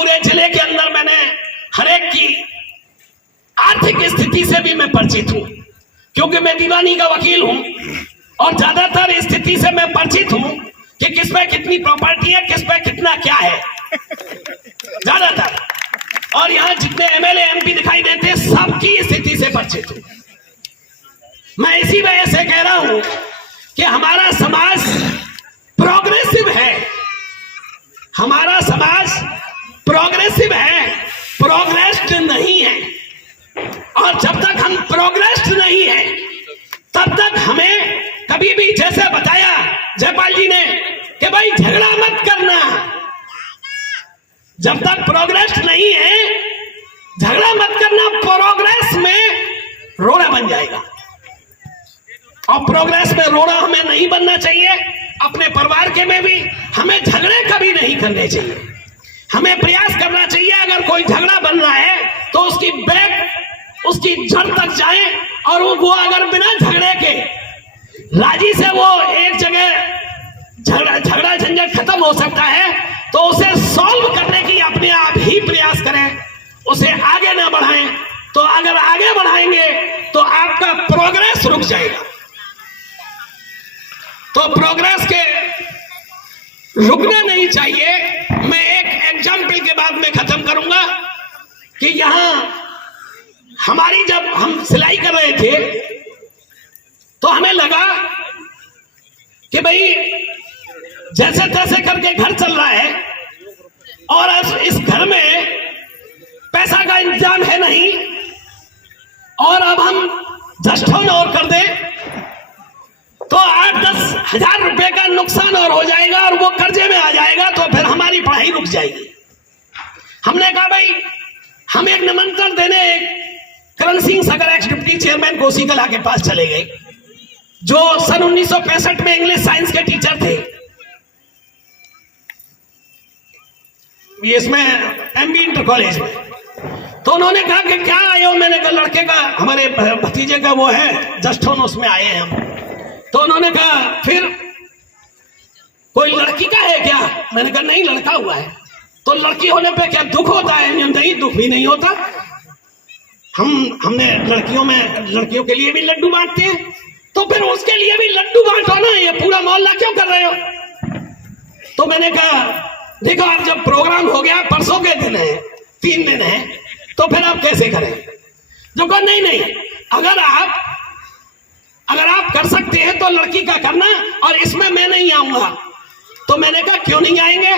पूरे जिले के अंदर मैंने हर एक की आर्थिक स्थिति से भी मैं परिचित हूं, क्योंकि मैं दीवानी का वकील हूं और ज्यादातर स्थिति से मैं परिचित हूं कि किस पे कितनी प्रॉपर्टी है, किस पे कितना क्या है ज्यादातर। और यहाँ जितने एमएलए एमपी दिखाई देते हैं सबकी स्थिति से परिचित हूं। मैं इसी वजह से कह रहा हूं कि हमारा समाज प्रोग्रेसिव है, हमारा समाज प्रोग्रेसिव है, प्रोग्रेस्ड नहीं है। और जब तक हम प्रोग्रेस्ड नहीं है तब तक हमें कभी भी, जैसे बताया जयपाल जी ने कि भाई झगड़ा मत करना, जब तक प्रोग्रेस नहीं है झगड़ा मत करना, प्रोग्रेस में रोड़ा बन जाएगा। और प्रोग्रेस में रोड़ा हमें नहीं बनना चाहिए। अपने परिवार के में भी हमें झगड़े कभी नहीं करने चाहिए। हमें प्रयास करना चाहिए, अगर कोई झगड़ा बन रहा है तो उसकी बैक, उसकी जड़ तक जाए और वो अगर बिना झगड़े के राजी से वो एक जगह झगड़ा झंझट खत्म हो सकता है तो उसे सॉल्व करने की अपने आप ही प्रयास करें, उसे आगे ना बढ़ाएं। तो अगर आगे बढ़ाएंगे तो आपका प्रोग्रेस रुक जाएगा। तो प्रोग्रेस के रुकना नहीं चाहिए। मैं एक एग्जाम्पल के बाद में खत्म करूंगा कि यहां हमारी, जब हम सिलाई कर रहे थे तो हमें लगा कि भाई जैसे तैसे करके घर चल रहा है और इस घर में पैसा का इंतजाम है नहीं, और अब हम जस्टोन और कर दें तो 8-10 हजार रुपए का नुकसान और हो जाएगा और वो कर्जे में आ जाएगा, तो फिर हमारी पढ़ाई रुक जाएगी। हमने कहा भाई हम एक निमंत्रण देने करण सिंह सगर एक्स डिप्टी चेयरमैन कोसीकला के पास चले गए, जो सन 1965 में इंग्लिश साइंस के टीचर थे। इसमें एमबी इंटर कॉलेज में। तो उन्होंने कहा कि क्या आए हो? मैंने कहा लड़के का, हमारे भतीजे का वो है जस्टोन, उसमें आए हैं हम। तो उन्होंने कहा फिर कोई लड़की का है क्या? मैंने कहा नहीं, लड़का हुआ है। तो लड़की होने पे क्या दुख होता है? नहीं, दुख भी नहीं होता। हमने लड़कियों के लिए भी लड्डू बांटते हैं, तो फिर उसके लिए भी लड्डू बांटो ना, ये पूरा मोहल्ला क्यों कर रहे हो? तो मैंने कहा देखो आप, जब प्रोग्राम हो गया, परसों के दिन है, 3 दिन है, तो फिर आप कैसे करें? जो कहा नहीं, अगर आप कर सकते हैं तो लड़की का करना, और इसमें मैं नहीं आऊंगा। तो मैंने कहा क्यों नहीं आएंगे?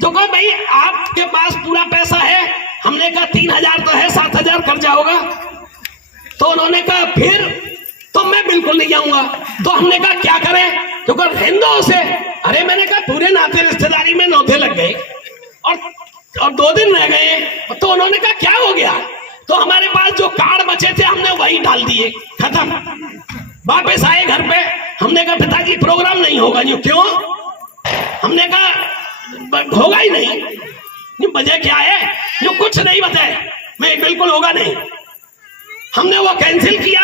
जो कहा भाई आपके पास पूरा पैसा है। हमने कहा 3000 तो है, 7000 कर्जा होगा। तो उन्होंने कहा फिर तो मैं बिल्कुल नहीं आऊंगा। तो हमने कहा क्या करें? तो कहा हिंदुओं से। अरे मैंने कहा पूरे नाते रिश्तेदारी में नौथे लग गए और 2 दिन रह गए। तो उन्होंने कहा क्या हो गया? तो हमारे पास जो कार्ड बचे थे हमने वही डाल दिए, खत्म। वापस आए घर पे, हमने कहा पिताजी प्रोग्राम नहीं होगा। जो क्यों? हमने कहा होगा ही नहीं। वजह क्या है? जो कुछ नहीं बताए, मैं बिल्कुल होगा नहीं। हमने वो कैंसिल किया,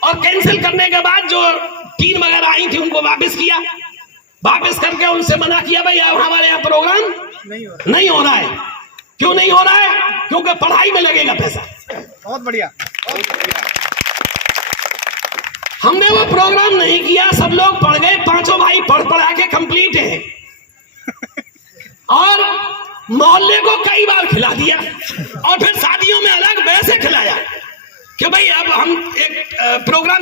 और कैंसिल करने के बाद जो टीम वगैरह आई थी उनको वापस किया, वापस करके उनसे मना किया भाई अब हमारे यहाँ प्रोग्राम नहीं हो रहा है। क्यों नहीं हो रहा है? क्योंकि पढ़ाई में लगेगा पैसा। बहुत बढ़िया। हमने वो प्रोग्राम नहीं किया, सब लोग पढ़ गए, 5 भाई पढ़ा के कंप्लीट है, और मोहल्ले को कई बार खिला दिया, और फिर शादियों में अलग वैसे खिलाया कि भाई अब हम एक प्रोग्राम